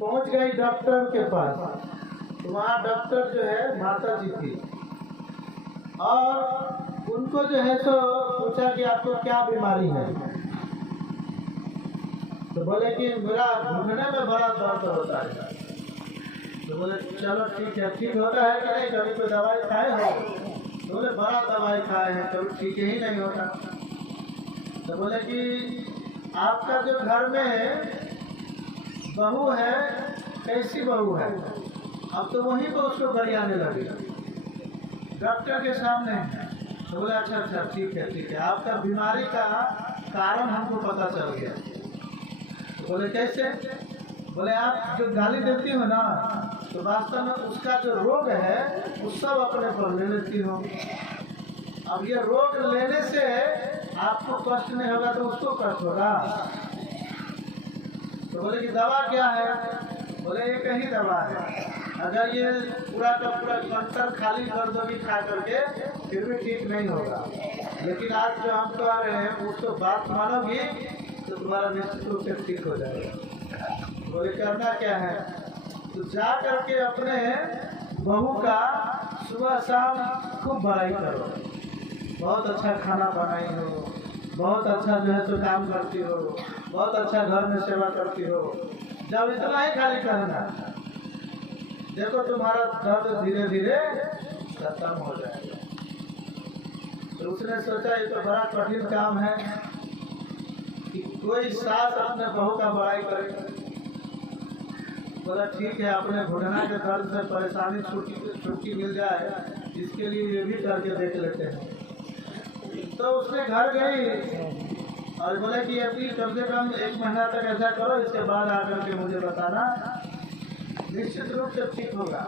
पहुंच गई डॉक्टर के पास। तो वहाँ डॉक्टर जो है माता जी थी और उनको जो है सो पूछा कि आपको क्या बीमारी है। तो बोले कि मेरा घुटने में बड़ा दर्द होता है। तो बोले चलो ठीक है, ठीक होता है कि नहीं, कभी कोई दवाई खाए हो? तो बोले बड़ा दवाई खाए हैं, कभी ठीक ही नहीं होता। तो बोले कि आपका जो घर में बहू है, कैसी बहू है? अब तो वहीं पर उसको गरियाने लगे डॉक्टर के सामने। तो बोले अच्छा अच्छा ठीक है, आपका बीमारी का कारण हमको पता चल गया। तो बोले कैसे? बोले आप जो गाली देती हो ना, तो वास्तव में उसका जो रोग है वो सब अपने पर ले लेती हो। अब ये रोग लेने से आपको कष्ट नहीं होगा तो उसको कष्ट होगा। तो बोले कि दवा क्या है? बोले एक ही दवा है, अगर ये पूरा का पूरा कंटर खाली कर दोगी खा करके फिर भी ठीक नहीं होगा, लेकिन आज जो हम कह रहे हैं उसको बात मानोगी तो तुम्हारा निश्चित रूप से ठीक हो जाएगा। बोले करना क्या है? तो जा करके अपने बहू का सुबह शाम खूब बड़ाई करो, बहुत अच्छा खाना बनाई हो, बहुत अच्छा जो है तो काम करती हो, बहुत अच्छा घर में सेवा करती हो। जब इतना ही खाली करना, देखो तुम्हारा दर्द धीरे धीरे खत्म हो जाएगा। तो उसने सोचा ये तो बड़ा कठिन काम है कि कोई सास अपने बहू का बड़ाई करे। बोला ठीक है, अपने घुटना के दर्द से परेशानी छुट्टी मिल जाए, इसके लिए ये भी करके देख लेते हैं। तो उसने घर गई और बोले कि अभी कम से कम 1 महीना तक ऐसा करो, इसके बाद आकर के मुझे बताना, निश्चित रूप से ठीक होगा।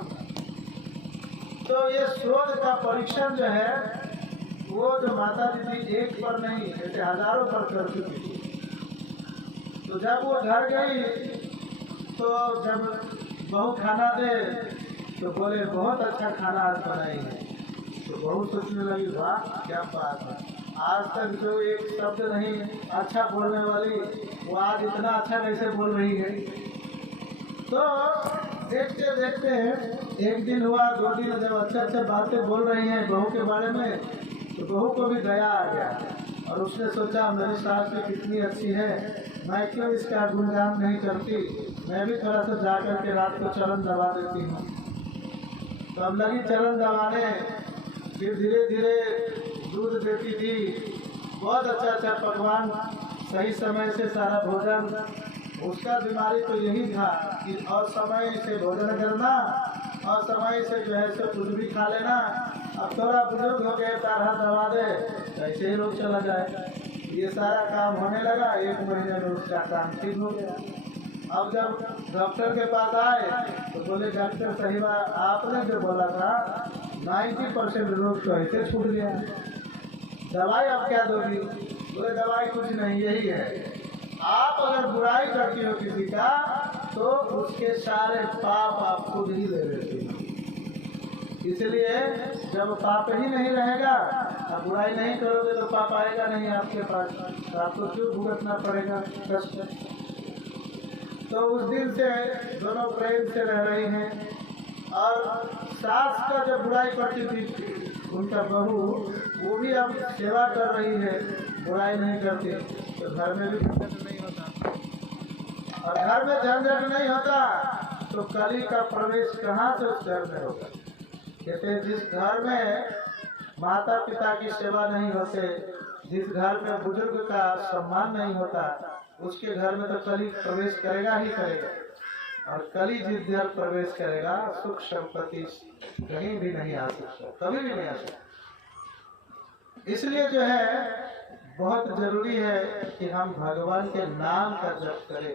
तो ये शोध का परीक्षण जो है वो जो माता जी थी एक पर नहीं ऐसे हजारों पर कर चुकी थी। तो जब वो घर गई तो जब बहू खाना दे तो बोले बहुत अच्छा खाना आज बनाई है। तो बहू सोचने लगी वाह क्या बात है, आज तक जो एक शब्द नहीं अच्छा बोलने वाली वो आज इतना अच्छा कैसे बोल रही है। तो देखते देखते एक दिन हुआ, 2 दिन, जब अच्छे बातें बोल रही हैं बहू के बारे में तो बहू को भी दया आ गया और उसने सोचा मेरी सास भी कितनी अच्छी है, मैं क्यों इसका गुणगान नहीं करती, मैं भी थोड़ा सा जा करके रात को चरण दबा देती हूँ। तो अब लगी चरण दबाने, फिर धीरे धीरे दूध देती थी, बहुत अच्छा पकवान, सही समय से सारा भोजन। उसका बीमारी तो यही था कि असमय से भोजन करना, असमय से जो है सो कुछ भी खा लेना। अब थोड़ा बुजुर्ग हो गए, तारा दबा दे कैसे ही रोग चला जाए। ये सारा काम होने लगा, 1 महीने में उसका काम ठीक हो गया। अब जब डॉक्टर के पास आए तो बोले डॉक्टर साहिबा आपने जो बोला था 90% रोग तो ऐसे छूट गया, दवाई अब क्या दोगी? बोले दवाई कुछ नहीं, यही है आप अगर बुराई करती हो किसी का तो उसके सारे पाप आप खुद ही ले लेती हो। इसलिए जब पाप ही नहीं रहेगा, आप बुराई नहीं करोगे तो पाप आएगा नहीं आपके पास, तो आपको क्यों भुगतना पड़ेगा कष्ट। तो उस दिन से दोनों प्रेम से रह रही हैं। और सास का जब बुराई करती थी उनका बहू, वो भी अब सेवा कर रही है, बुराई नहीं करती, तो घर में भी झंझट नहीं होता। और घर में झंझट नहीं होता तो कली का प्रवेश कहाँ से उस घर में होगा? कहते हैं जिस घर में माता पिता की सेवा नहीं होते, जिस घर में बुजुर्ग का सम्मान नहीं होता, उसके घर में तो कली प्रवेश करेगा ही करेगा। और कली जिस घर प्रवेश करेगा सुख संपत्ति कहीं भी नहीं आ सकता, कभी भी नहीं आ सकता। इसलिए जो है बहुत जरूरी है कि हम भगवान के नाम का जप करें,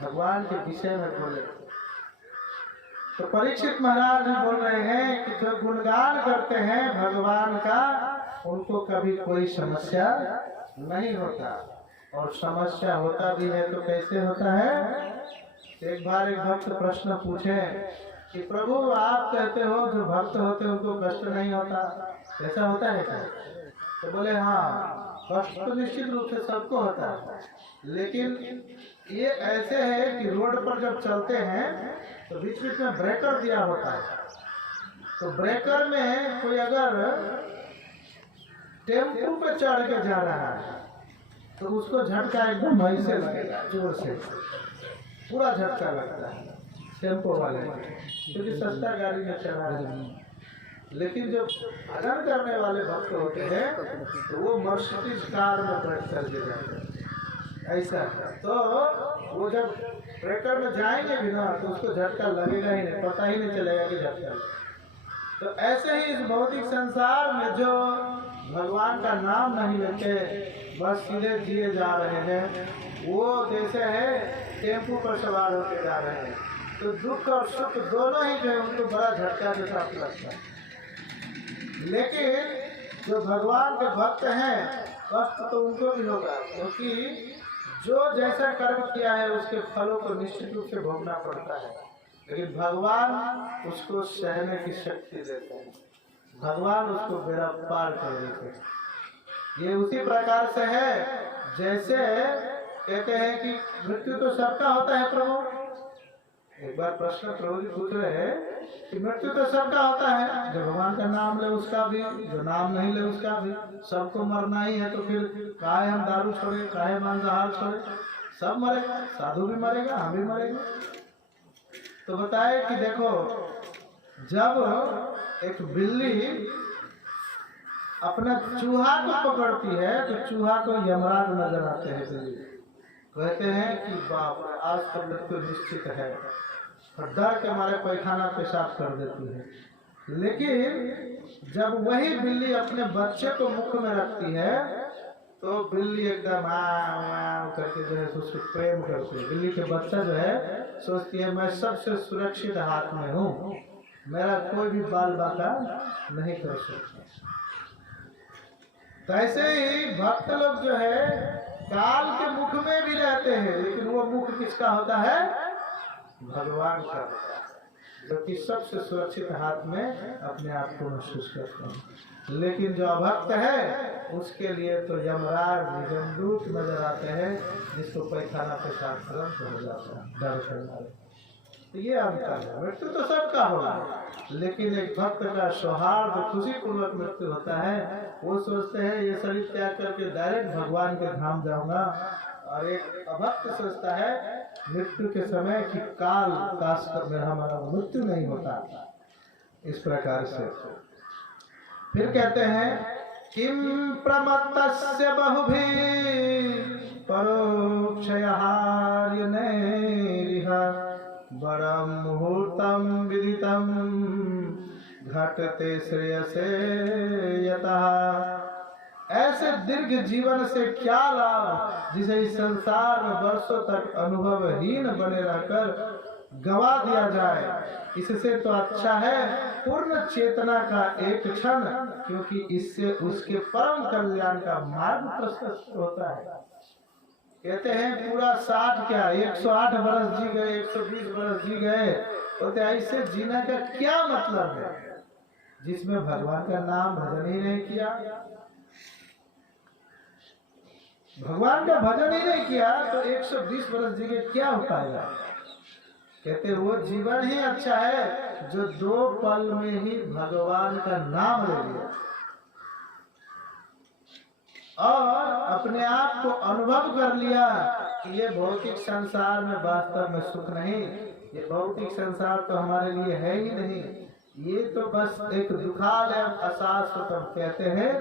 भगवान के विषय में बोले। तो परीक्षित महाराज बोल रहे हैं कि जो गुणगान करते हैं भगवान का उनको कभी कोई समस्या नहीं होता, और समस्या होता भी है तो कैसे होता है? एक बार एक भक्त प्रश्न पूछे कि प्रभु आप कहते हो जो भक्त होते हैं उनको कष्ट नहीं होता, ऐसा होता है क्या? तो बोले हाँ, कष्ट तो निश्चित रूप से सबको होता है, लेकिन ये ऐसे है कि रोड पर जब चलते हैं तो बीच बीच में ब्रेकर दिया होता है, तो ब्रेकर में कोई अगर टेम्पो पे चढ़ के जा रहा है तो उसको झटका एकदम ऐसे लगेगा, जोर से पूरा झटका लगता है टेम्पो वाले, क्योंकि सस्ता गाड़ी में चला है। लेकिन जो भजन करने वाले भक्त होते हैं तो वो मर्सिडीज कार में बैठ करके जाते हैं ऐसा। तो वो जब ट्रैक्टर में जाएंगे भी ना तो उसको झटका लगेगा ही नहीं, पता ही नहीं चलेगा कि झटका। तो ऐसे ही इस भौतिक संसार में जो भगवान का नाम नहीं लेते बस सीधे जिए जा रहे हैं, वो जैसे है टेम्पो पर सवार होते जा रहे हैं, तो दुख और सुख दोनों ही जो है उनको बड़ा झटका के साथ लगता है। लेकिन जो भगवान के भक्त हैं कष्ट तो उनको भी होगा, क्योंकि जो जैसा कर्म किया है उसके फलों को निश्चित रूप से भोगना पड़ता है, लेकिन भगवान उसको सहने की शक्ति देते हैं, भगवान उसको बेड़ा पार कर देते हैं। ये उसी प्रकार से है जैसे कहते हैं कि मृत्यु तो सबका होता है प्रभु। एक बार प्रश्न प्रभु जी पूछ रहे हैं कि मृत्यु तो सबका होता है, जो भगवान का नाम ले उसका भी, जो नाम नहीं ले उसका भी, सबको मरना ही है, तो फिर काहे हम दारू छोड़े, काहे मांसाहार छोड़े, सब मरेगा, साधु भी मरेगा, हम भी मरेंगे। तो बताए कि देखो जब एक बिल्ली अपना चूहा को पकड़ती है तो चूहा को यमराज नजर आते हैं, बिल्ली कहते हैं कि बाप आज तो मृत्यु निश्चित है, और डर के मारे पैखाना पेशाब कर देती है। लेकिन जब वही बिल्ली अपने बच्चे को मुख में रखती है तो बिल्ली एकदम आ करके जो है उसको प्रेम करती है। बिल्ली के बच्चा जो है सोचती है मैं सबसे सुरक्षित हाथ में हूँ, मेरा कोई भी बाल बाका नहीं कर सकता। तो ऐसे ही भक्त लोग जो है काल के मुख में भी रहते हैं, लेकिन वो मुख किसका होता है? भगवान का होता है, जो कि सबसे सुरक्षित हाथ में अपने आप को महसूस करते हैं। लेकिन जो अभक्त है उसके लिए तो यमराज यमदूत नजर आते हैं, जिसको पैखाना पेशाब तुरंत हो जाता है डर करना। तो ये अंतर है, मृत्यु तो सबका होगा, लेकिन एक भक्त का सौहार्द खुशी पूर्वक मृत्यु होता है। वो सोचते हैं ये शरीर त्याग करके डायरेक्ट भगवान के धाम जाऊंगा, और एक अभक्त सोचता है मृत्यु के समय कि काल काश कर हमारा मृत्यु नहीं होता। इस प्रकार से फिर कहते हैं किम प्रमत्तस्य बहुभिः परोक्षयहार्यनैरिह वरम मुहूर्तम विदितम घटते श्रेयसे यतः। ऐसे दीर्घ जीवन से क्या लाभ जिसे इस संसार में वर्षों तक अनुभवहीन बने रहकर गवा दिया जाए। इससे तो अच्छा है पूर्ण चेतना का एक क्षण, क्योंकि इससे उसके परम कल्याण का मार्ग प्रशस्त होता है। कहते हैं पूरा 60 क्या 108 बरस जी गए, 120 बरस जी गए, तो ऐसे जीने का क्या मतलब है जिसमें भगवान का नाम भजन ही नहीं किया। भगवान का भजन ही नहीं किया तो 120 बरस जी के क्या हो पाएगा। कहते वो जीवन ही अच्छा है जो 2 पल में ही भगवान का नाम ले लिया और अपने आप को अनुभव कर लिया कि ये भौतिक संसार में वास्तव में सुख नहीं, ये भौतिक संसार तो हमारे लिए है ही नहीं, ये तो बस एक दुखालय अशाश्वतम। कहते हैं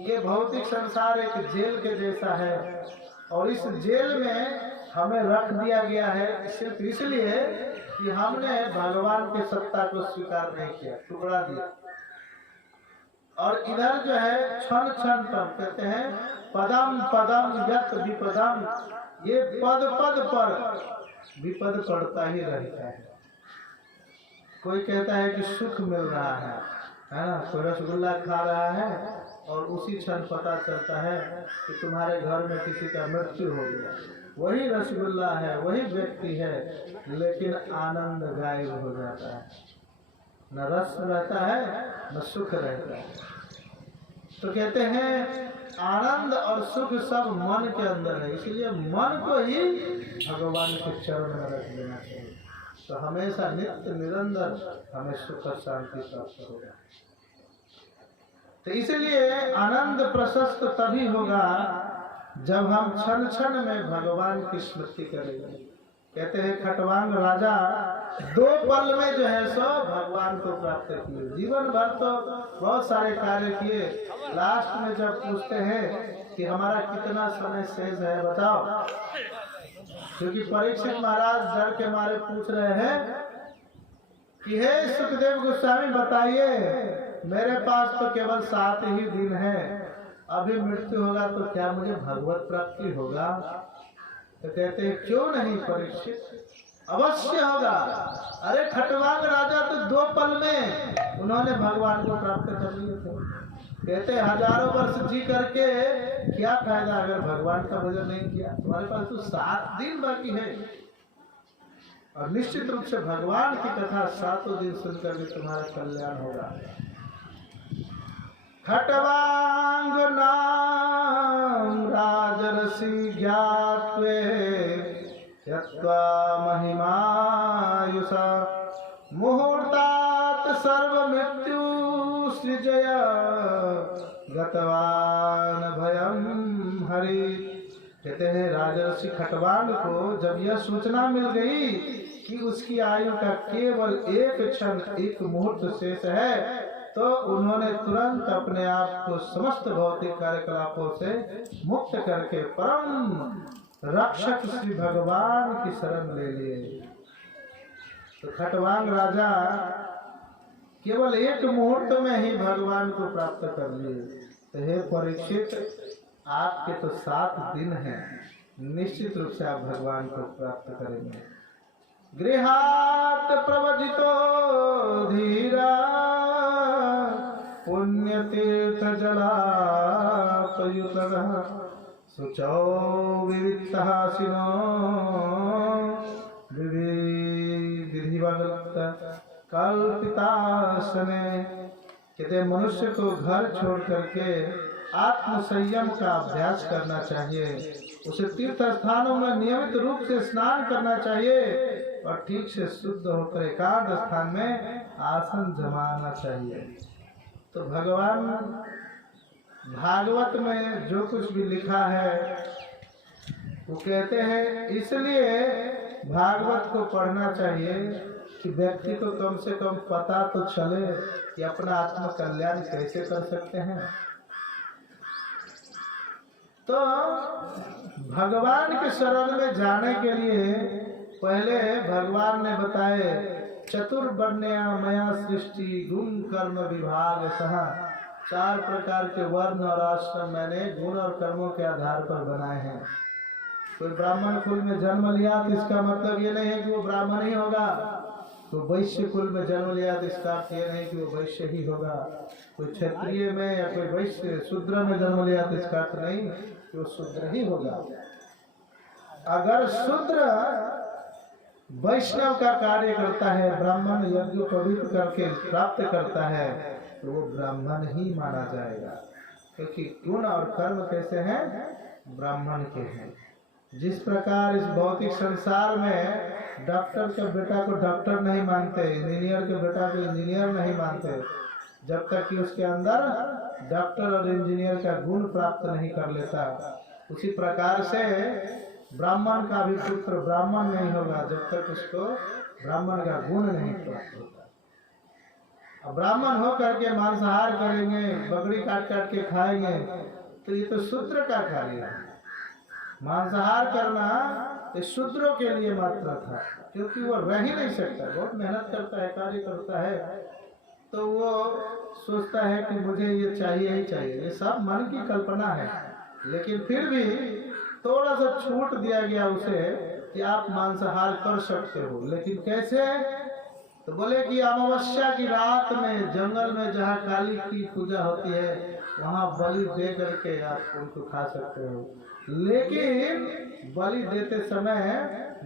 ये भौतिक संसार एक जेल के जैसा है, और इस जेल में हमें रख दिया गया है सिर्फ इसलिए कि हमने भगवान के सत्ता को स्वीकार नहीं किया, टुकड़ा दिया। और इधर जो है क्षण क्षण पर कहते हैं पदम पदम यत विपदम, ये पद पद पर विपद पड़ता ही रहता है। कोई कहता है कि सुख मिल रहा है ना, कोई रसगुल्ला खा रहा है और उसी क्षण पता चलता है कि तुम्हारे घर में किसी का मृत्यु हो गया। वही रसगुल्ला है, वही व्यक्ति है, लेकिन आनंद गायब हो जाता है, न रस रहता है न सुख रहता है। तो कहते हैं आनंद और सुख सब मन के अंदर है, इसलिए मन को ही भगवान के चरण में रख देना चाहिए, तो हमेशा नित्य निरंतर हमें सुख और शांति प्राप्त होगा। तो इसलिए आनंद प्रशस्त तभी होगा जब हम क्षण क्षण में भगवान की स्मृति करेंगे। कहते हैं खटवांग राजा 2 पल में जो है सो भगवान को प्राप्त किए, जीवन भर तो बहुत सारे कार्य किए, लास्ट में जब पूछते हैं कि हमारा कितना समय शेष है बताओ, क्योंकि परीक्षित महाराज डर के मारे पूछ रहे हैं कि हे सुखदेव गोस्वामी बताइए, मेरे पास तो केवल 7 ही दिन है, अभी मृत्यु होगा तो क्या मुझे भगवत प्राप्ति होगा? तो कहते हैं क्यों नहीं परीक्षित, अवश्य होगा। अरे खटवांग राजा तो 2 पल में उन्होंने भगवान को प्राप्त कर लिए थे। कहते हजारों वर्ष जी करके क्या फायदा अगर भगवान का भजन नहीं किया? तुम्हारे पास तो 7 दिन बाकी है, और निश्चित रूप से भगवान की कथा 7 दिन सुनकर भी तुम्हारा कल्याण होगा। खटवांग नाम राजर्षि ज्ञात्वे यत्वा महिमायुषा मुहूर्तात् सर्व मृत्यु सृजय गतवान भयम हरि। कहते हैं राजर्षि खटवांग को जब यह सूचना मिल गई कि उसकी आयु का केवल 1 क्षण 1 मुहूर्त शेष है, तो उन्होंने तुरंत अपने आप को समस्त भौतिक कार्यकलापों से मुक्त करके परम रक्षक श्री भगवान की शरण ले लिए। तो खटवांग राजा केवल 1 मुहूर्त में ही भगवान को प्राप्त कर लिए। तो हे परीक्षित, आपके तो 7 दिन हैं, निश्चित रूप से आप भगवान को प्राप्त करेंगे। गृहात् प्रवजितो धीरा पुण्यतीर्थ जलापयुतः शुचौ विविक्तहासिनो विधिवत कल्पितासने। कहते मनुष्य को घर छोड़ करके आत्म संयम का अभ्यास करना चाहिए, उसे तीर्थ स्थानों में नियमित रूप से स्नान करना चाहिए और ठीक से शुद्ध होकर एकांत स्थान में आसन जमाना चाहिए। तो भगवान भागवत में जो कुछ भी लिखा है वो कहते हैं इसलिए भागवत को पढ़ना चाहिए कि व्यक्ति को कम से कम पता तो चले कि अपना आत्म कल्याण कैसे कर सकते हैं। तो भगवान के शरण में जाने के लिए पहले भगवान ने बताए चतुर्वर्ण्या मया सृष्टि गुण कर्म विभाग सहा। 4 प्रकार के वर्ण और आश्रम मैंने गुण और कर्मों के आधार पर बनाए हैं। कोई ब्राह्मण कुल में जन्म लिया तो इसका मतलब ये नहीं है कि वो ब्राह्मण ही होगा। तो वैश्य कुल में जन्म लिया तो इसका अर्थ ये नहीं कि वो वैश्य ही होगा। कोई क्षत्रिय में या कोई वैश्य शूद्र में जन्म लिया तो इसका अर्थ नहीं कि वो शूद्र ही होगा। अगर शूद्र वैष्णव का कार्य करता है, ब्राह्मण यज्ञ पवित्र करके प्राप्त करता है, तो वो ब्राह्मण ही माना जाएगा, क्योंकि गुण और कर्म कैसे हैं? ब्राह्मण के हैं। जिस प्रकार इस भौतिक संसार में डॉक्टर के बेटा को डॉक्टर नहीं मानते, इंजीनियर के बेटा को इंजीनियर नहीं मानते, जब तक कि उसके अंदर डॉक्टर और इंजीनियर का गुण प्राप्त नहीं कर लेता, उसी प्रकार से ब्राह्मण का भी पुत्र ब्राह्मण नहीं होगा जब तक उसको ब्राह्मण का गुण नहीं प्राप्त होता। अब ब्राह्मण हो करके मांसाहार करेंगे, बकरी काट काट के खाएंगे, तो ये तो शूद्र का कार्य है। मांसाहार करना ये शूद्रों के लिए मात्र था, क्योंकि वो रह ही नहीं सकता, बहुत मेहनत करता है, कार्य करता है, तो वो सोचता है कि मुझे ये चाहिए ही चाहिए। ये सब मन की कल्पना है, लेकिन फिर भी थोड़ा सा छूट दिया गया उसे कि आप मांसाहार कर सकते हो। लेकिन कैसे? तो बोले कि अमावस्या की रात में जंगल में जहाँ काली की पूजा होती है वहाँ बलि दे करके आप उनको खा सकते हो। लेकिन बलि देते समय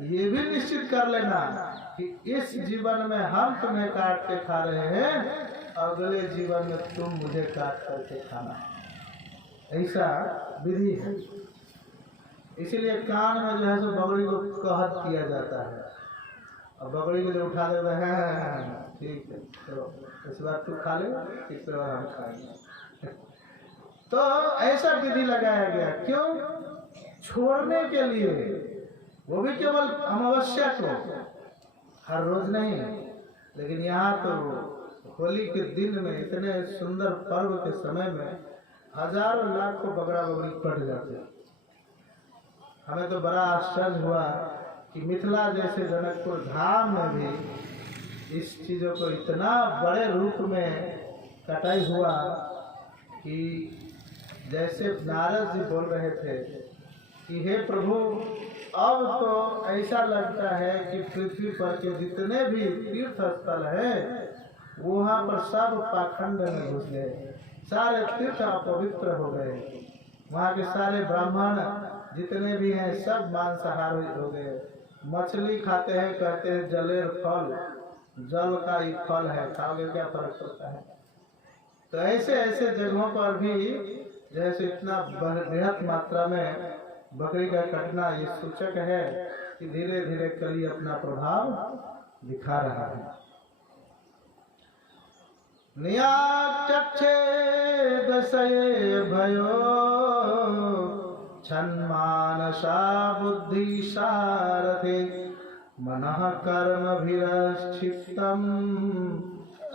ये भी निश्चित कर लेना कि इस जीवन में हम तुम्हें काट के खा रहे हैं, अगले जीवन में तुम मुझे काट करके खाना। ऐसा विधि है। इसीलिए कान में जो है सो बगड़ी को कहत किया जाता है, और बगड़ी को जो उठा देता है, ठीक है तो इस बार तू खा ले, तीसरे बार हम खाएंगे। तो ऐसा विधि लगाया गया, क्यों? छोड़ने के लिए, वो भी केवल अमावस्या को, हर रोज नहीं। लेकिन यहाँ तो होली के दिन में, इतने सुंदर पर्व के समय में हजारों लाखों बगड़ा बगड़ी पट जाते। हमें तो बड़ा आश्चर्य हुआ कि मिथिला जैसे जनकपुर धाम में भी इस चीज़ों को इतना बड़े रूप में कटाई हुआ कि जैसे नारद जी बोल रहे थे कि हे प्रभु, अब तो ऐसा लगता है कि पृथ्वी पर के जितने भी तीर्थ स्थल है वहाँ पर सब पाखंड में घुस गए, सारे तीर्थ अपवित्र हो गए। वहाँ के सारे ब्राह्मण जितने भी हैं सब मांसाहारी हो गए। मछली खाते हैं, कहते हैं जलेर फल, जल का ही फल है, खाओगे क्या फर्क पड़ता है। तो ऐसे ऐसे जगहों पर भी जैसे इतना बृहत मात्रा में बकरी का कटना ये सूचक है कि धीरे धीरे कली अपना प्रभाव दिखा रहा है। नियाचक्षे दशये भयो छन्मानसा बुद्धि सारथे मनः कर्मभिरक्षिप्तम्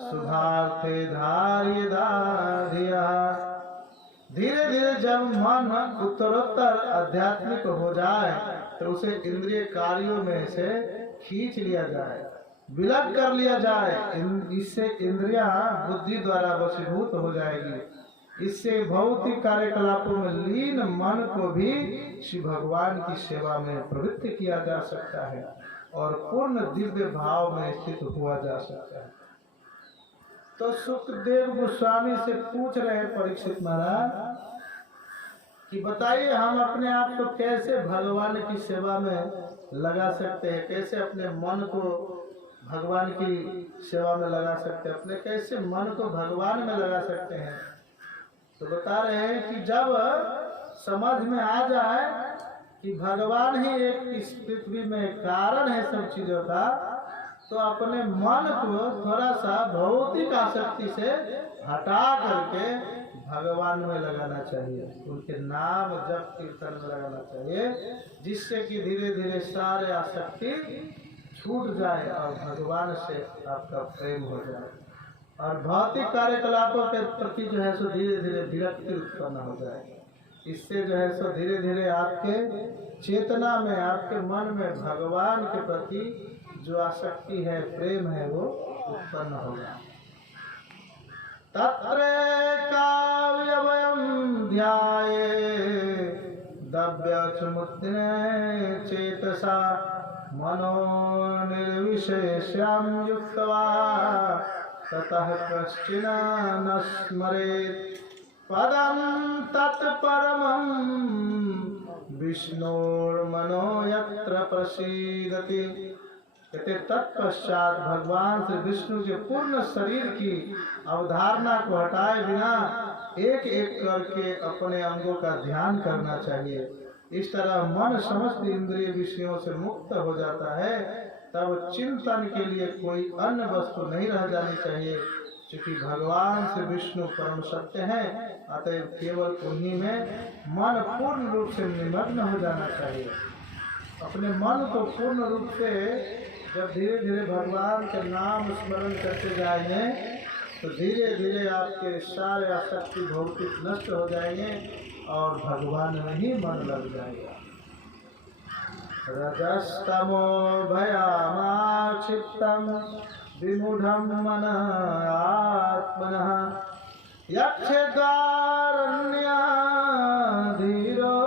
सुधार्थे धार्य धार्या। धीरे धीरे जब मन उत्तरोत्तर आध्यात्मिक हो जाए तो उसे इंद्रिय कार्यों में से खींच लिया जाए, विलग कर लिया जाए। इससे इंद्रियां बुद्धि द्वारा वशीभूत हो जाएगी। इससे भौतिक कार्यकलापों में लीन मन को भी श्री भगवान की सेवा में प्रवृत्त किया जा सकता है और पूर्ण दिव्य भाव में स्थित हुआ जा सकता है। तो सुखदेव गोस्वामी से पूछ रहे हैं परीक्षित महाराज कि बताइए हम अपने आप को कैसे भगवान की सेवा में लगा सकते हैं, कैसे अपने मन को भगवान की सेवा में लगा सकते हैं, अपने कैसे मन को भगवान में लगा सकते हैं। तो बता रहे हैं कि जब समझ में आ जाए कि भगवान ही एक इस पृथ्वी में कारण है सब चीजों का, तो अपने मन को थोड़ा सा भौतिक आसक्ति से हटा करके भगवान में लगाना चाहिए, उनके नाम जप कीर्तन में लगाना चाहिए, जिससे कि धीरे धीरे सारे आसक्ति छूट जाए और भगवान से आपका प्रेम हो जाए और भौतिक कार्यकलापों के प्रति जो है सो धीरे धीरे विरक्ति उत्पन्न हो जाए। इससे जो है सो धीरे धीरे आपके चेतना में, आपके मन में भगवान के प्रति जो आसक्ति है, प्रेम है, वो उत्पन्न होगा। तत्र काव्यवयं ध्याये दव्यचमुत्ने चेतसा मनो निर्विशेष्यं युक्त्वा ततः कश्चिन न स्मरेत् पदं तत्परमं विष्णोर्मनो यत्र प्रसीदति। कहते तत्पश्चात भगवान श्री विष्णु के पूर्ण शरीर की अवधारणा को हटाए बिना एक एक करके अपने अंगों का ध्यान करना चाहिए। इस तरह मन समस्त इंद्रिय विषयों से मुक्त हो जाता है। तब चिंतन के लिए कोई अन्य वस्तु नहीं रह जानी चाहिए, क्योंकि भगवान श्री विष्णु परम सत्य हैं। अतएव केवल उन्हीं में मन पूर्ण रूप से निमग्न हो जाना चाहिए। अपने मन को पूर्ण रूप से जब धीरे धीरे भगवान के नाम स्मरण करते जाएंगे तो धीरे धीरे आपके सारे आसक्ति भौतिक नष्ट हो जाएंगे और भगवान में ही मन लग जाएगा। रजस्तमो भयामाक्षिप्तं विमूढ़ं मनः आत्मनः यक्षगारण्याधीरो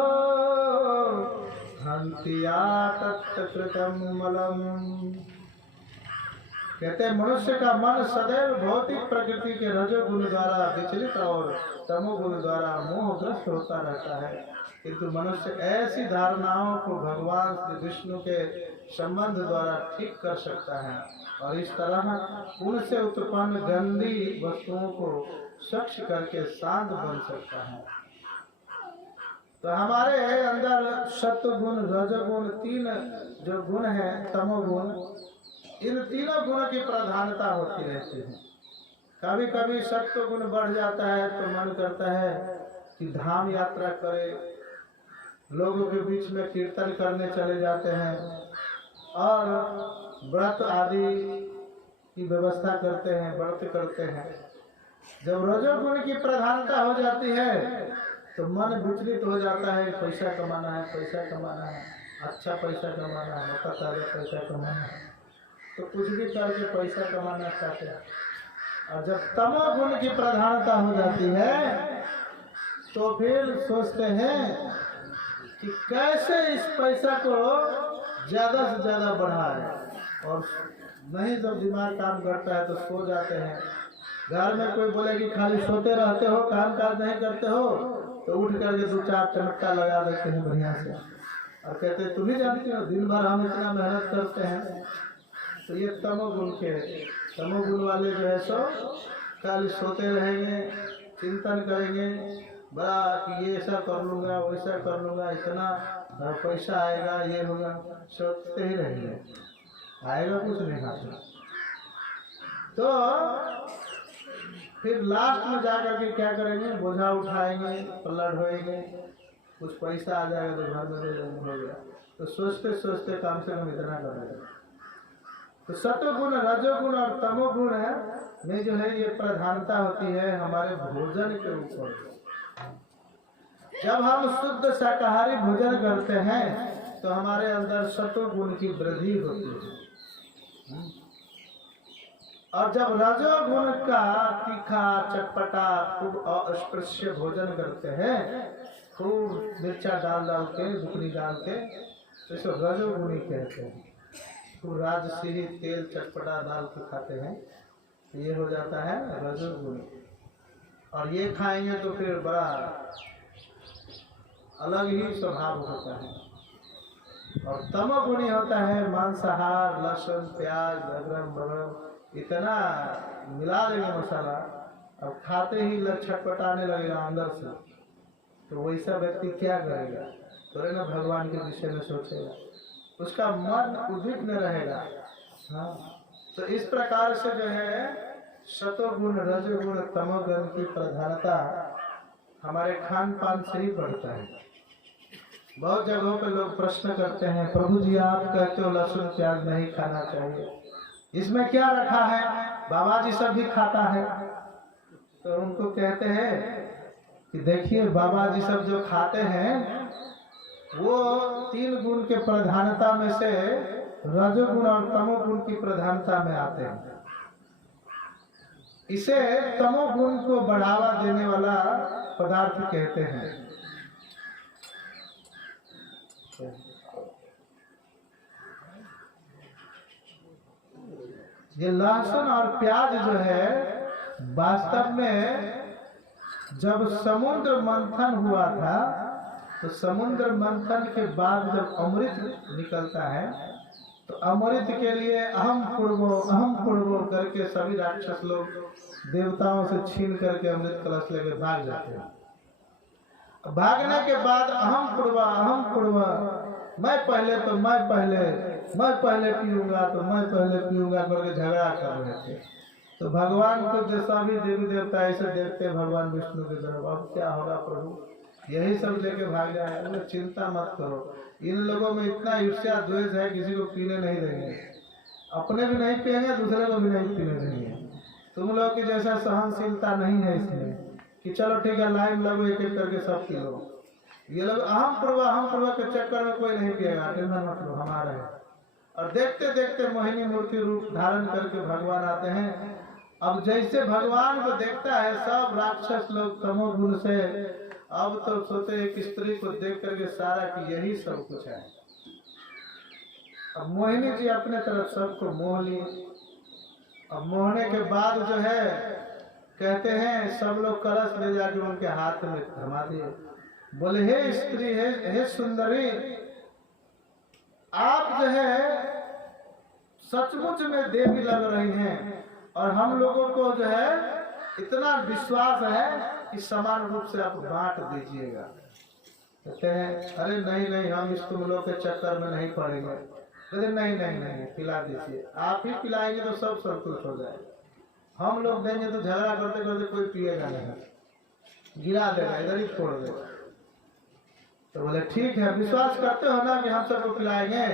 हन्त्या तत्कृतं मलम्। कहते हैं मनुष्य का मन सदैव भौतिक प्रकृति के रजोगुण द्वारा विचलित और तमोगुण द्वारा मोहग्रस्त होता रहता है, किंतु मनुष्य ऐसी धारणाओं को भगवान श्री विष्णु के संबंध द्वारा ठीक कर सकता है और इस तरह उनसे उत्पन्न गंदी वस्तुओं को स्वच्छ करके शांत बन सकता है। तो हमारे अंदर सत्व गुण, रजोगुण, तीन जो गुण है, तमोगुण, इन तीनों गुणों की प्रधानता होती रहती है। कभी कभी सत्व गुण बढ़ जाता है तो मन करता है कि धाम यात्रा करे, लोगों के बीच में कीर्तन करने चले जाते हैं और व्रत आदि की व्यवस्था करते हैं, व्रत करते हैं। जब रजोगुण की प्रधानता हो जाती है तो मन विचलित हो जाता है, पैसा कमाना है, पैसा कमाना है, अच्छा पैसा कमाना है, मोटा ताजा पैसा कमाना है, तो कुछ भी करके पैसा कमाना चाहते हैं। और जब तमोगुण की प्रधानता हो जाती है तो फिर सोचते हैं कि कैसे इस पैसा को ज़्यादा से ज़्यादा बढ़ाए, और नहीं जब दिमाग काम करता है तो सो जाते हैं। घर में कोई बोले कि खाली सोते रहते हो, काम काज नहीं करते हो, तो उठ करके 2-4 चमत्ता लगा देते हैं बढ़िया से और कहते हैं तुम ही जानते हो दिन भर हम इतना मेहनत करते हैं। तो ये तमोगुण वाले जो है सो खाली सोते रहेंगे, चिंतन करेंगे बड़ा कि ये ऐसा कर लूँगा, वैसा कर लूँगा, इतना पैसा आएगा, ये होगा, सोचते ही रहेंगे, आएगा कुछ नहीं आता। तो फिर लास्ट में जाकर के क्या करेंगे, बोझा उठाएंगे, पल्ला ढोएंगे, कुछ पैसा आ जाएगा तो घर में दे देंगे, हो गया। तो सोचते सोचते कम से कम इतना करेंगे। तो सत्वगुण, रजोगुण और तमोगुण में जो है ये प्रधानता होती है हमारे भोजन के ऊपर। जब हम शुद्ध शाकाहारी भोजन करते हैं तो हमारे अंदर सत्वगुण की वृद्धि होती है। और जब रजोगुण का तीखा, चटपटा, खूब अस्पृश्य भोजन करते हैं, खूब मिर्चा डाल डाल के, बुकनी डाल के, तो इसको रजोगुणी कहते हैं। खूब राजसी तेल चटपटा डाल के खाते हैं तो ये हो जाता है रजोगुणी। और ये खाएंगे तो फिर बड़ा अलग ही स्वभाव होता है। और तमोगुणी होता है मांसाहार, लहसुन, प्याज, अदरक, बरम इतना मिला देंगे मसाला, अब खाते ही छटपटाने लगेगा अंदर से, तो वैसा व्यक्ति क्या करेगा, तो ना भगवान के विषय में सोचेगा, उसका मन उद्विग्न रहेगा। हाँ, तो इस प्रकार से जो है सतोगुण, रजोगुण, तमोगुण की प्रधानता हमारे खान पान से ही बढ़ता है। बहुत जगहों पे लोग प्रश्न करते हैं, प्रभु जी आप कहते हो लहसुन प्याज नहीं खाना चाहिए, इसमें क्या रखा है, बाबा जी सब भी खाता है। तो उनको कहते हैं कि देखिए बाबा जी सब जो खाते हैं वो 3 गुण के प्रधानता में से रजोगुण और तमोगुण की प्रधानता में आते हैं। इसे तमोगुण को बढ़ावा देने वाला पदार्थ कहते हैं। ये लहसुन और प्याज जो है वास्तव में जब समुद्र मंथन हुआ था तो समुद्र मंथन के बाद जब अमृत निकलता है तो अमृत के लिए अहम पूर्वो करके सभी राक्षस लोग देवताओं से छीन करके अमृत कलश लेके भाग जाते हैं। भागने के बाद अहम पूर्व मैं पहले पीऊंगा तो मैं पहले पीऊंगा करके झगड़ा कर रहे थे। तो भगवान को जैसा भी देवी देवता ऐसे देखते भगवान विष्णु की तरफ, अब क्या होगा प्रभु, यही सब लेके भाग जाए, चिंता मत करो, इन लोगों में इतना ईर्ष्या द्वेष है किसी को पीने नहीं देंगे, अपने भी नहीं पिएंगे, दूसरे को भी नहीं पीने देंगे। तुम लोग की जैसा सहनशीलता नहीं है इसमें कि चलो ठीक है लाइन लगो एक एक करके सब पी लो। ये लोग अहम पूर्व के चक्कर में कोई नहीं पिएगा, टेंशन मत लो हमारा है। और देखते देखते मोहिनी मूर्ति रूप धारण करके भगवान आते हैं। अब जैसे भगवान को देखता है सब राक्षस लोग तमोगुण से, अब तो सोते एक स्त्री को देख करके सारा कि यही सब कुछ है। अब मोहिनी जी अपने तरफ सबको मोह ली। अब मोहने के बाद जो है कहते हैं सब लोग कलश ले जाके उनके हाथ में थमा दिए, बोले हे स्त्री, हे सुंदरी, आप जो है सचमुच में देवी लग रही हैं और हम लोगों को जो है इतना विश्वास है कि समान रूप से आप बांट दीजिएगा। कहते हैं अरे नहीं नहीं, हम इस तुम लोग के चक्कर में नहीं पड़ेंगे। कहते नहीं नहीं नहीं, पिला दीजिए, आप ही पिलाएंगे तो सब संतुष्ट हो जाए, हम लोग देंगे तो झगड़ा करते करते कोई पिएगा नहीं, गिरा देगा, इधर ही छोड़ देगा। तो बोले ठीक है, विश्वास करते हो ना कि हम सबको पिलाएंगे?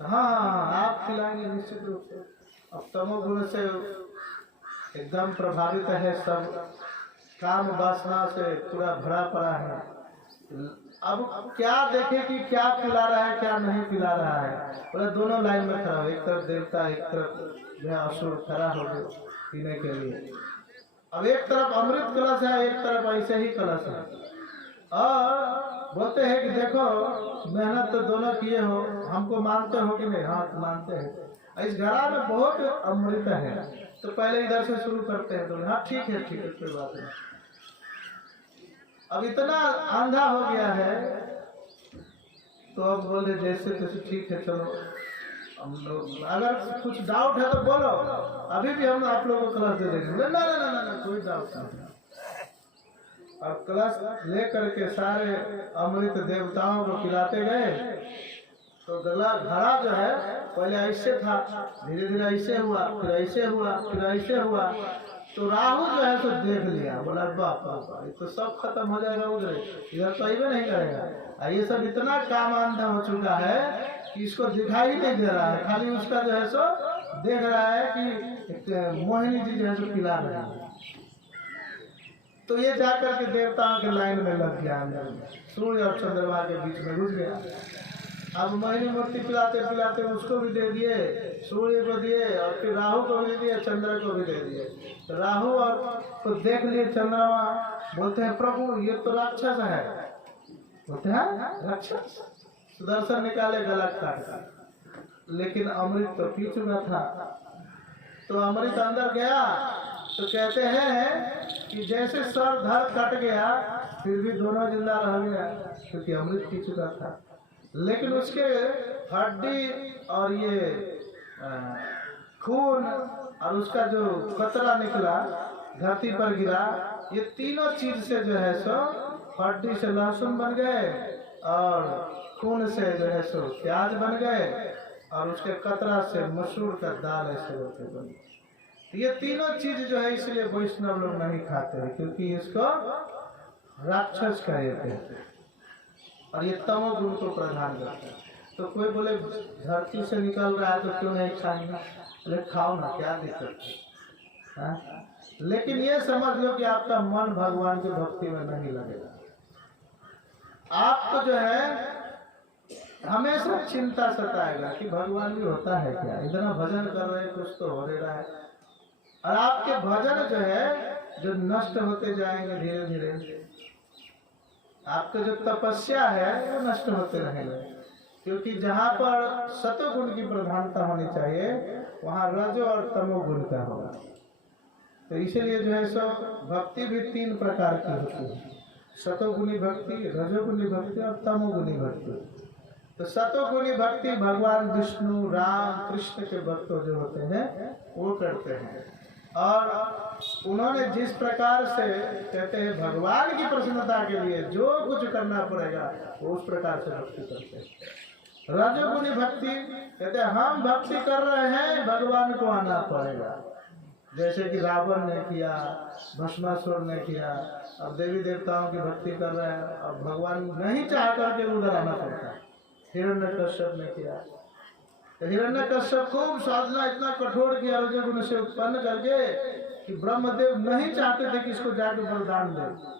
हाँ हाँ, आप पिलाएंगे निश्चित रूप से। अब तमोगुण से एकदम प्रभावित है सब, काम वासना से पूरा भरा पड़ा है। अब क्या देखे कि क्या पिला रहा है क्या नहीं पिला रहा है। बोले दोनों लाइन में खड़ा हो, एक तरफ देवता एक तरफ जो है असुर खड़ा हो गए पीने के लिए। अब एक तरफ अमृत कलश है, एक तरफ ऐसे ही कलश है, और बोलते हैं कि देखो मेहनत तो दोनों किए हो, हमको मानते हो कि नहीं? हाँ मानते हैं। इस घड़ा में बहुत अमृत है, तो पहले इधर से शुरू करते हैं। तो हाँ ठीक है कोई बात नहीं। अब इतना आंधा हो गया है, तो अब बोले जैसे तैसे ठीक है, चलो हम लोग, अगर कुछ डाउट है तो बोलो, अभी भी हम आप लोगों को क्लास दे देंगे। ना ना ना ना, कोई डाउट नहीं। अब क्लास ले करके सारे अमृत देवताओं को खिलाते गए। तो गला घड़ा जो है पहले ऐसे था, धीरे धीरे ऐसे हुआ, फिर ऐसे हुआ, फिर ऐसे हुआ। तो राहु जो है तो देख लिया, बोला बाप बाप, ये तो सब खत्म हो जाएगा, उधर इधर तो भी नहीं करेगा। ये सब इतना काम आंधा हो चुका है कि इसको दिखाई नहीं दे रहा है, खाली उसका जो है सो देख रहा है कि मोहिनी जी जो है सो पिला रहे हैं। तो ये जाकर के देवताओं के लाइन में लग गया, अंदर में सूर्य और चंद्रमा के बीच में घुस गया। अब मोहिनी मूर्ति पिलाते पिलाते उसको भी दे दिए, सूर्य को दिए, और फिर राहु को भी दिए, चंद्र को भी दे दिए। तो राहु और तो देख लिए चंद्रमा, बोलते हैं प्रभु ये तो राक्षस है। बोलते हैं राक्षस, सुदर्शन निकाले गलत काट, लेकिन अमृत तो पी चुका था। तो अमृत अंदर गया, तो कहते हैं कि जैसे सर धड़ कट गया, फिर भी दोनों जिंदा रह गया, क्योंकि अमृत पी चुका था। लेकिन उसके हड्डी और ये खून और उसका जो कतरा निकला धरती पर गिरा, ये तीनों चीज से जो है सो हड्डी से लहसुन बन गए, और खून से जो है सो प्याज बन गए, और उसके कतरा से मसूर का दाल ऐसे होते बने। ये तीनों चीज जो है इसलिए वैष्णव लोग नहीं खाते हैं, क्योंकि इसको राक्षस कहते हैं, और ये तमोगुण को प्रधान करता है। तो कोई बोले धरती से निकल रहा है तो क्यों नहीं खाएंगे? बोले खाओ ना, क्या दिक्कत है? लेकिन ये समझ लो कि आपका मन भगवान की भक्ति में नहीं लगेगा। आपको जो है हमेशा चिंता सताएगा कि भगवान भी होता है क्या, इतना भजन कर रहे हैं, कुछ तो हो रहा है। और आपके भजन जो है जो नष्ट होते जाएंगे धीरे धीरे, आपका जो तपस्या है वो नष्ट होते रहेंगे, क्योंकि जहाँ पर सतोगुण की प्रधानता होनी चाहिए वहाँ रजो और तमोगुण का होगा। तो इसीलिए जो है सो भक्ति भी तीन प्रकार की होती है, सतोगुणी भक्ति, रजोगुणी भक्ति और तमोगुणी भक्ति। तो सतोगुणी भक्ति भगवान विष्णु राम कृष्ण के भक्त जो होते हैं वो करते हैं, और उन्होंने जिस प्रकार से कहते हैं भगवान की प्रसन्नता के लिए जो कुछ करना पड़ेगा वो उस प्रकार से भक्ति करते हैं। रजोगुणी भक्ति कहते हैं हम भक्ति कर रहे हैं, भगवान को आना पड़ेगा, जैसे कि रावण ने किया, भस्मासुर ने किया। अब देवी देवताओं की भक्ति कर रहे हैं, अब भगवान नहीं चाह करके उधर आना पड़ता है। हिरण्यकश्यप ने किया, तो हिरण्यकश्यप खूब साधना इतना कठोर किया रजोगुण से उत्पन्न करके कि ब्रह्मदेव नहीं चाहते थे कि इसको जाके वरदान दे,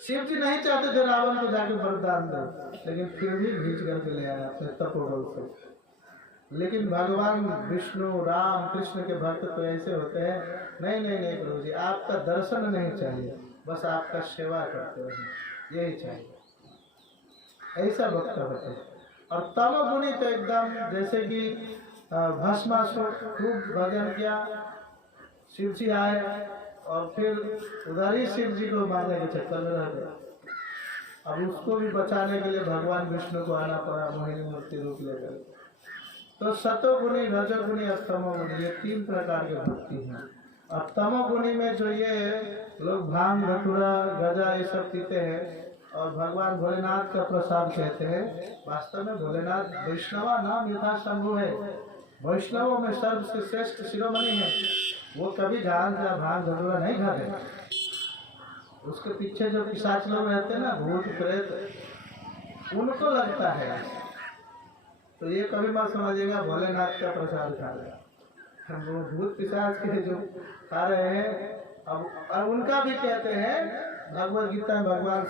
शिव जी नहीं चाहते थे रावण को जाके वरदान दे, लेकिन फिर भी खींच करके ले आया अपने तपोबल से। लेकिन भगवान विष्णु राम कृष्ण के भक्त तो ऐसे होते हैं, नहीं नहीं नहीं प्रभु जी आपका दर्शन नहीं चाहिए, बस आपका सेवा करते रहे, यही चाहिए, ऐसा भक्त होते हैं। और तमोगुणी तो एकदम जैसे कि भस्मासुर खूब भजन किया, शिव जी आए और फिर उधर ही शिव जी को मारने के चक्कर में रह गए। अब उसको भी बचाने के लिए भगवान विष्णु को आना पड़ा मोहिनी मूर्ति रूप लेकर। तो सतोगुणी रजोगुणी और तमोगुणी ये तीन प्रकार के भक्ति हैं। और तमोगुणी में जो ये लोग भांग धतूरा गजा ये सब पीते हैं और भगवान भोलेनाथ का प्रसाद कहते हैं। वास्तव में भोलेनाथ वैष्णवा नाम यथा शंभु है, वैष्णवों में सर्वसे श्रेष्ठ शिरोमणि है। वो कभी गांजा भांग धतूरा नहीं खाते। उसके पीछे जो पिशाच लोग रहते हैं ना, भूत प्रेत, उनको लगता है। तो ये कभी मत समझिएगा भोलेनाथ का प्रसाद खा रहे। वो भूत पिशाच के जो खा रहे हैं अब, और उनका भी कहते हैं भगवद गीता में भगवान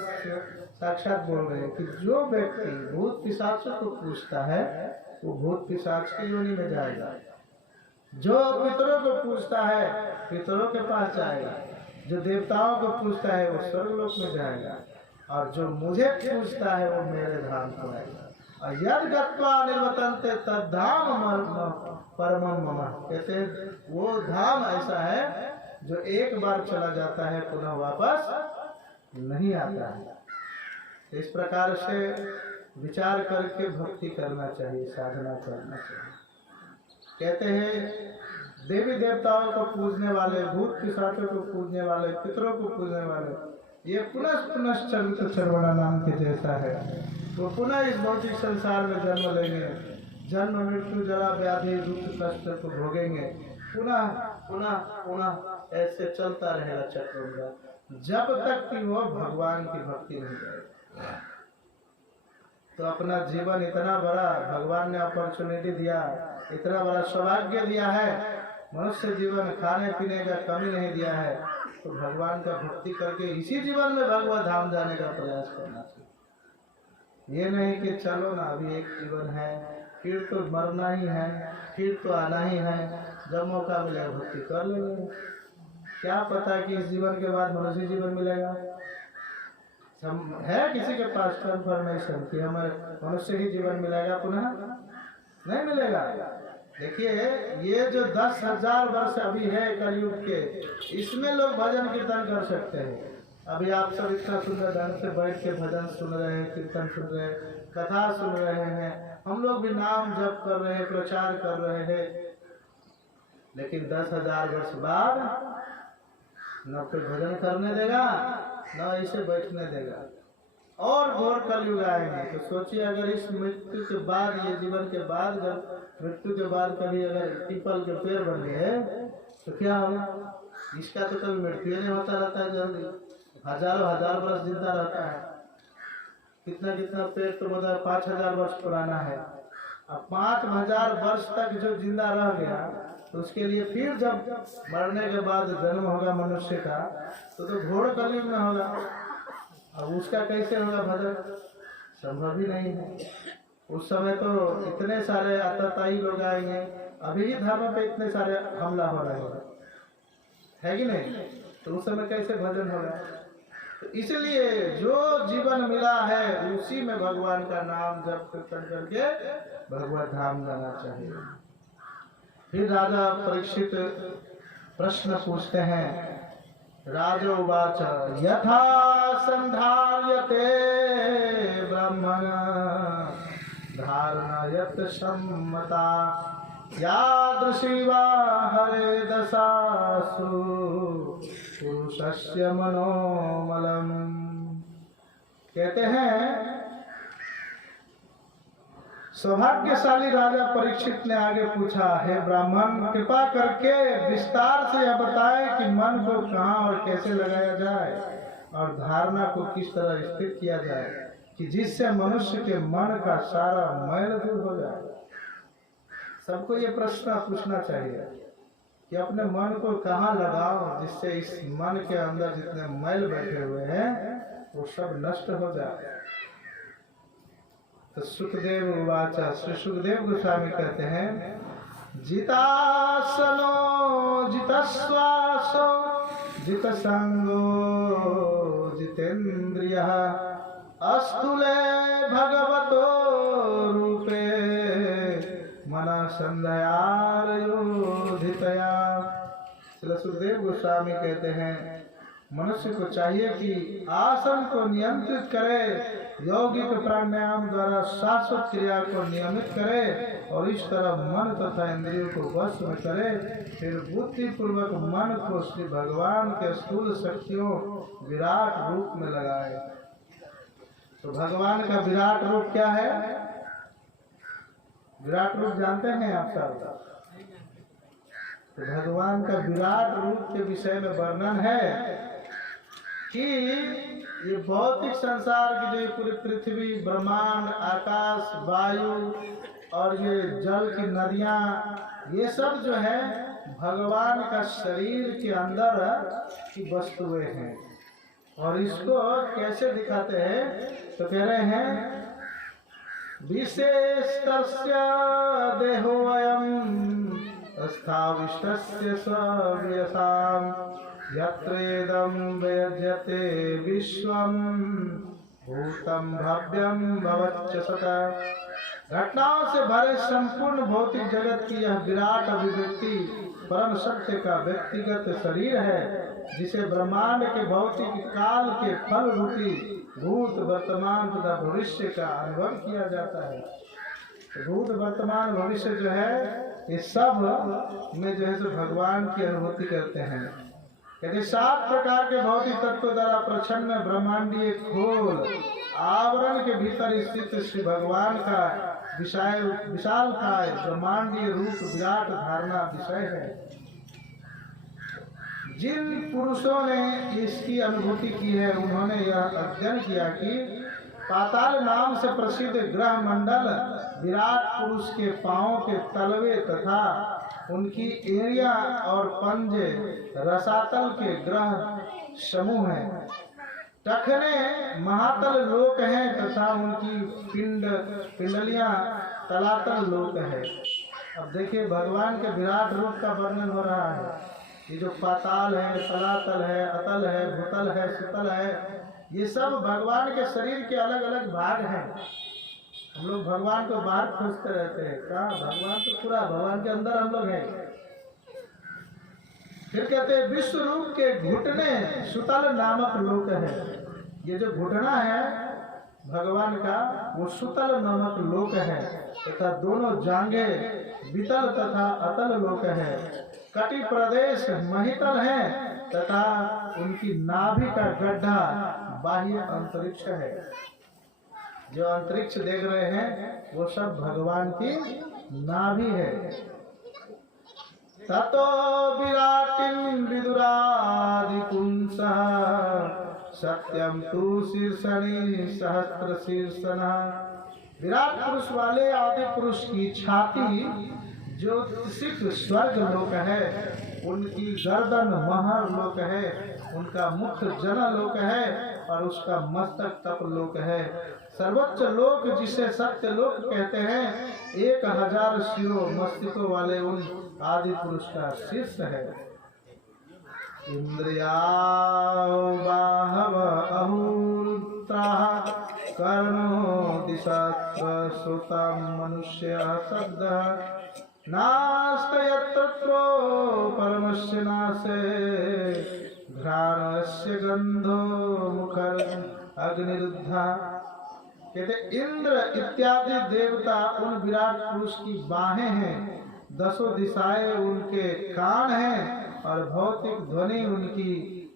साक्षात बोल रहे हैं कि जो व्यक्ति भूत पिशाचों को पूजता है वो भूत पिशाच की योनि में जाएगा, जो पितरों को पूजता है पितरों के पास जाएगा, जो देवताओं को पूजता है वो स्वर्गलोक में जाएगा, और जो मुझे पूजता है वो मेरे धाम को आएगा। और यद गत्वा निर्वतन्ते तद्धाम परमं मम, कहते हैं वो धाम ऐसा है जो एक बार चला जाता है पुनः वापस नहीं आता है। इस प्रकार से विचार करके भक्ति करना चाहिए, साधना करना चाहिए। कहते हैं देवी देवताओं को पूजने वाले, भूत पिशाचों को पूजने वाले, पितरों को पूजने वाले, ये पुनः पुनः चरित्र श्रवण नाम के जैसा है। वो पुनः इस भौतिक संसार में जन्म लेंगे, जन्म मृत्यु जरा व्याधि दुख कष्ट को भोगेंगे, पुनः पुनः पुनः ऐसे चलता रहेगा चक्रों का, जब तक कि वो भगवान की भक्ति नहीं करेगा। तो अपना जीवन इतना बड़ा भगवान ने अपॉर्चुनिटी दिया, इतना बड़ा सौभाग्य दिया है, मनुष्य जीवन खाने पीने का कमी नहीं दिया है, तो भगवान का भक्ति करके इसी जीवन में भगवत धाम जाने का प्रयास करना चाहिए। ये नहीं कि चलो ना अभी एक जीवन है, फिर तो मरना ही है, फिर तो आना ही है, जब मौका मिलेगा भक्ति कर लेंगे। क्या पता कि इस जीवन के बाद मनुष्य जीवन मिलेगा। है किसी के पास कंफर्मेशन कि हमें मनुष्य ही जीवन मिलेगा, पुनः नहीं मिलेगा। देखिए ये जो 10,000 वर्ष अभी है कलयुग के, इसमें लोग भजन कीर्तन कर सकते हैं। अभी आप सब इतना सुंदर ढंग से बैठ के भजन सुन रहे हैं, कीर्तन सुन रहे हैं, कथा सुन रहे हैं, हम लोग भी नाम जप कर रहे हैं, प्रचार कर रहे हैं। लेकिन 10,000 वर्ष बाद न कोई भजन करने देगा, न ऐसे बैठने देगा, और घोर कलयुग आएंगे। तो सोचिए अगर इस मृत्यु के बाद, ये जीवन के बाद, जब मृत्यु के बाद कभी अगर पीपल के पेड़ बन गए तो क्या होगा। इसका तो कभी मृत्यु नहीं होता रहता है, जल्दी हजारों हजार वर्ष जिंदा रहता है। कितना कितना पेड़ तो मतलब 5,000 वर्ष पुराना है। अब 5,000 वर्ष तक जो जिंदा रह गया तो उसके लिए फिर जब मरने के बाद जन्म होगा मनुष्य का, तो घोर कलयुग में होगा। अब उसका कैसे होगा भजन, संभव ही नहीं है। उस समय तो इतने सारे आतताई लोग आएंगे, अभी धर्म पे इतने सारे हमला हो रहे है कि नहीं, तो उस समय कैसे भजन होगा। तो इसलिए जो जीवन मिला है उसी में भगवान का नाम जप कीर्तन करके भगवत धाम जाना चाहिए। फिर राजा परीक्षित प्रश्न पूछते हैं, राजोवाच यथा संधार्यते ब्रह्मण धारणयत सम्मता यादृशी वा हरे दशासु पुरुषस्य मनोमलम। कहते हैं सौभाग्यशाली राजा परीक्षित ने आगे पूछा, हे ब्राह्मण कृपा करके विस्तार से यह बताए कि मन को कहाँ और कैसे लगाया जाए और धारणा को किस तरह स्थित किया जाए कि जिससे मनुष्य के मन का सारा मैल दूर हो जाए। सबको ये प्रश्न पूछना चाहिए कि अपने मन को कहाँ लगाओ जिससे इस मन के अंदर जितने मैल बैठे हुए हैं वो सब नष्ट हो जाए। तो सुखदेव वाचा, श्री सुखदेव गोस्वामी कहते हैं, जितासनो जितश्वासो जितसंगो जितेन्द्रियः अस्तुले भगवतो रूपे मनः संध्यारयोधितया। श्री सुखदेव गोस्वामी कहते हैं, मनुष्य को चाहिए कि आसन को नियंत्रित करे, यौगिक प्राणायाम द्वारा शाश्वत क्रिया को नियमित करे और इस तरह मन तथा इंद्रियों को वश में करे। फिर बुद्धि पूर्वक मन को श्री भगवान के स्थूल शक्तियों विराट रूप में लगाए। तो भगवान का विराट रूप क्या है? विराट रूप जानते हैं आप सब? तो भगवान का विराट रूप के विषय में वर्णन है कि ये भौतिक संसार की जो पूरी पृथ्वी, ब्रह्मांड, आकाश, वायु और ये जल की नदियां, ये सब जो है भगवान का शरीर के अंदर की वस्तुएं हैं। और इसको कैसे दिखाते हैं? तो कह रहे हैं विशेषतस्य देहोऽयं स्थाविष्टस्य स्वव्यसाम् यत्रेदं व्यज्यते विश्वं भूतं भव्यं भवच्च सतः। घटनाओं से भरे संपूर्ण भौतिक जगत की यह विराट अभिव्यक्ति परम सत्य का व्यक्तिगत शरीर है, जिसे ब्रह्मांड के भौतिक काल के फल रूपी भूत, वर्तमान तथा भविष्य का अनुभव किया जाता है। भूत, वर्तमान, भविष्य जो है ये सब में जो है सो भगवान की अनुभूति करते हैं। यदि 7 प्रकार के भौतिक तत्वों द्वारा प्रच्छन्न ब्रह्मांडीय खोल आवरण के भीतर स्थित श्री भगवान का विशालकाय ब्रह्मांडीय रूप विराट धारणा विषय है। जिन पुरुषों ने इसकी अनुभूति की है, उन्होंने यह अध्ययन किया कि पाताल नाम से प्रसिद्ध ग्रह मंडल विराट पुरुष के पांवों के तलवे तथा उनकी एड़ियां और पंजे रसातल के ग्रह समूह हैं। टखने महातल लोक हैं तथा उनकी पिंडलियां तलातल लोक है। अब देखिए भगवान के विराट रूप का वर्णन हो रहा है। ये जो पाताल है, तलातल है, अतल है, भूतल है, सुतल है, ये सब भगवान के शरीर के अलग अलग भाग हैं। हम लोग भगवान को बाहर खोजते रहते हैं, कहाँ? भगवान तो पूरा भगवान के अंदर हम लोग हैं। फिर कहते हैं विश्व रूप के घुटने सुतल नामक लोक है। ये जो घुटना है भगवान का, वो सुतल नामक लोक है तथा दोनों जांघे वितल तथा अतल लोक है। कटि प्रदेश महितल है तथा उनकी नाभि का गड्ढा बाह्य अंतरिक्ष है। जो अंतरिक्ष देख रहे हैं वो सब भगवान की नाभि है। ततो विराटिं विदुरादि पुंसः सत्यम तु शीर्षणि सहस्त्र शीर्षणः। विराट पुरुष वाले आदि पुरुष की छाती ज्योतिषिक स्वर्ग लोक है, उनकी गर्दन महर लोक है, उनका मुख जन लोक है और उसका मस्तक तप लोक है। सर्वोच्च लोक जिसे सत्य लोक कहते हैं 1000 शिरों मस्तिष्कों वाले उन आदि पुरुष का शीर्ष है। इंद्रिया बाहव अहूत्राः कर्णो दिशत्र श्रुतं मनुष्य शब्दः नास्तयत्रो परमस्य नासे घ्राणस्य गंधो मुखर अग्निरुद्धा। कहते इंद्र इत्यादि देवता उन विराट पुरुष की बाहें हैं, 10 दिशाएं उनके कान हैं और भौतिक ध्वनि उनकी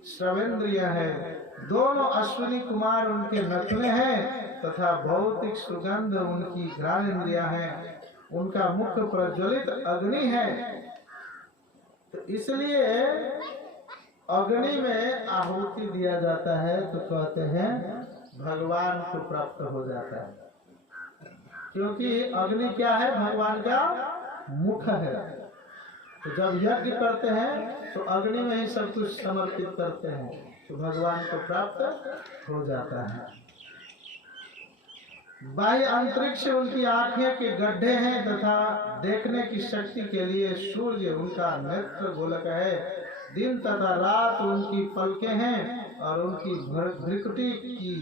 श्रवेंद्रियां है। दोनों अश्विनी कुमार उनके नखले हैं तथा भौतिक सुगंध उनकी घ्राणेन्द्रियां हैं। उनका मुख प्रज्वलित अग्नि है, तो इसलिए अग्नि में आहुति दिया जाता है तो कहते हैं भगवान को प्राप्त हो जाता है। क्योंकि अग्नि क्या है? भगवान का मुख है। तो जब यज्ञ करते हैं तो अग्नि में ही सब कुछ समर्पित करते हैं, तो भगवान को प्राप्त हो जाता है। बाह्य अंतरिक्ष उनकी आंखें के गड्ढे हैं तथा देखने की शक्ति के लिए सूर्य उनका नेत्र गोलक है। दिन तथा रात उनकी पलकें हैं और उनकी भ्रिकुटी की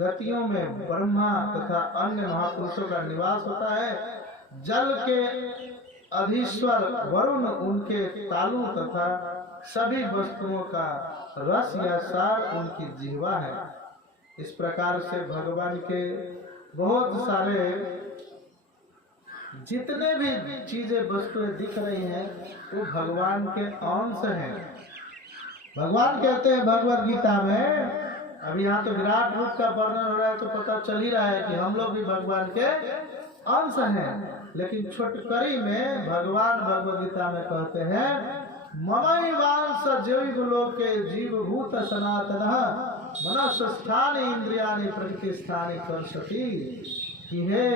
गतियों में ब्रह्मा तथा अन्य महापुरुषों का निवास होता है। जल के अधीश्वर वरुण उनके तालु तथा सभी वस्तुओं का रस या सार उनकी जिह्वा है। इस प्रकार से भगवान के बहुत सारे जितने भी चीजें वस्तुएं दिख रही हैं वो भगवान के अंश हैं। भगवान कहते हैं भगवद गीता में अभी यहाँ तो विराट रूप का वर्णन हो रहा है, तो पता चल ही रहा है कि हम लोग भी भगवान के अंश हैं। लेकिन छोटकरी में भगवान भगवद गीता में कहते हैं, ममैवांश जैवलोके जीवभूत सनातनः मनस्स्थानि इंद्रियाणि प्रकृतिस्थानि कर्षति। कि हे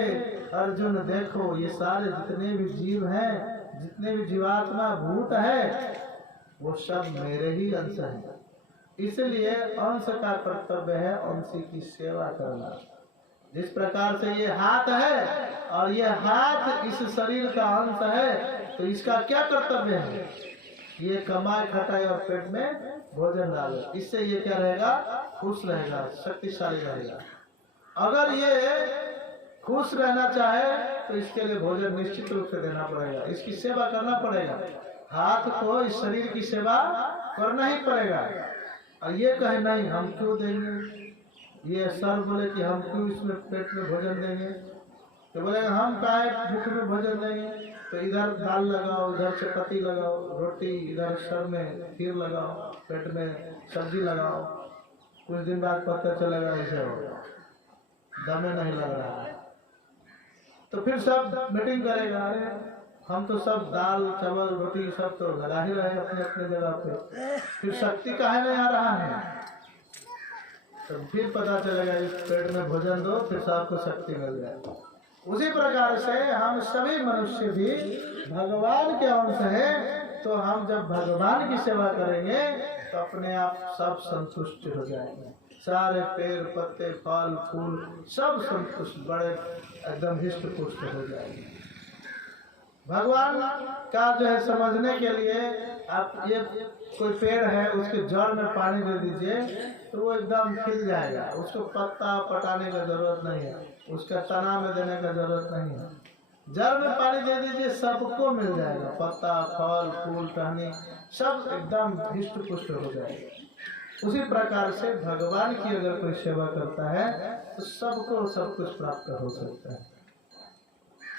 अर्जुन देखो, ये सारे जितने भी जीव हैं, जितने भी जीवात्मा भूत है, वो सब मेरे ही अंश हैं। इसलिए अंश का कर्तव्य है अंशी की सेवा करना। जिस प्रकार से ये हाथ है और ये हाथ इस शरीर का अंश है, तो इसका क्या कर्तव्य है? ये कमाए खटाए और पेट में भोजन डाले। इससे ये क्या रहेगा? खुश रहेगा, शक्तिशाली रहेगा। अगर ये खुश रहना चाहे तो इसके लिए भोजन निश्चित रूप से देना पड़ेगा, इसकी सेवा करना पड़ेगा। हाथ को इस शरीर की सेवा करना ही पड़ेगा। और ये कहे नहीं हम क्यों देंगे, ये सर बोले कि हम क्यों इसमें पेट में भोजन देंगे, तो बोले हम काहे मुख में भोजन देंगे, तो इधर दाल लगाओ, इधर चपाती लगाओ, रोटी इधर सर में खीर लगाओ, पेट में सब्जी लगाओ। कुछ दिन बाद पता चलेगा ऐसे होगा, दमे नहीं लग रहा है, तो फिर सब मीटिंग करेगा, अरे हम तो सब दाल चावल रोटी सब तो लगा ही रहे अपने अपने जगह पे, फिर शक्ति काहे नहीं आ रहा है। तो फिर पता चलेगा इस पेट में भोजन दो, फिर सबको शक्ति मिल जाए। उसी प्रकार से हम सभी मनुष्य भी भगवान के अंश हैं, तो हम जब भगवान की सेवा करेंगे तो अपने आप सब संतुष्ट हो जाएंगे। सारे पेड़ पत्ते फल फूल सब संतुष्ट, बड़े एकदम हिष्ट पुष्ट हो जाएंगे। भगवान का जो है समझने के लिए आप ये कोई पेड़ है उसके जड़ में पानी दे दीजिए तो वो एकदम खिल जाएगा, उसको पत्ता पटाने का जरूरत नहीं है, उसका तना में देने का जरूरत नहीं है। जड़ में पानी दे दीजिए सबको मिल जाएगा, पत्ता फल फूल टहनी सब एकदम हिष्ट पुष्ट हो जाएगा। उसी प्रकार से भगवान की अगर कोई सेवा करता है तो सबको सब कुछ प्राप्त हो सकता है।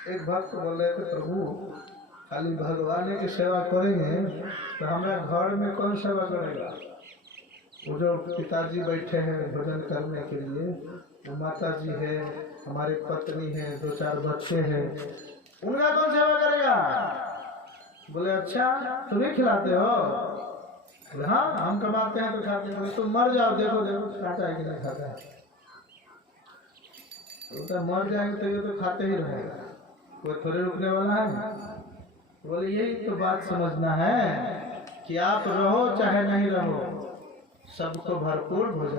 एक भक्त बोल रहे थे, प्रभु खाली भगवान की सेवा करेंगे तो हमारे घर में कौन सेवा करेगा? वो जो पिताजी बैठे हैं भोजन करने के लिए, वो माता जी है, हमारी पत्नी है, 2-4 बच्चे हैं, उनका कौन सेवा करेगा? बोले अच्छा तुम ही खिलाते हो? बोले हाँ हम कमाते हैं तो खाते हैं। तुम मर जाओ, देखो देखो खाता है कि नहीं खाता है। तो मर जाएंगे तो ये तो खाते ही रहेगा, कोई थोड़े रुकने वाला है। बोले यही तो बात समझना है कि आप रहो चाहे नहीं रहो, सबको भरपूर भोजन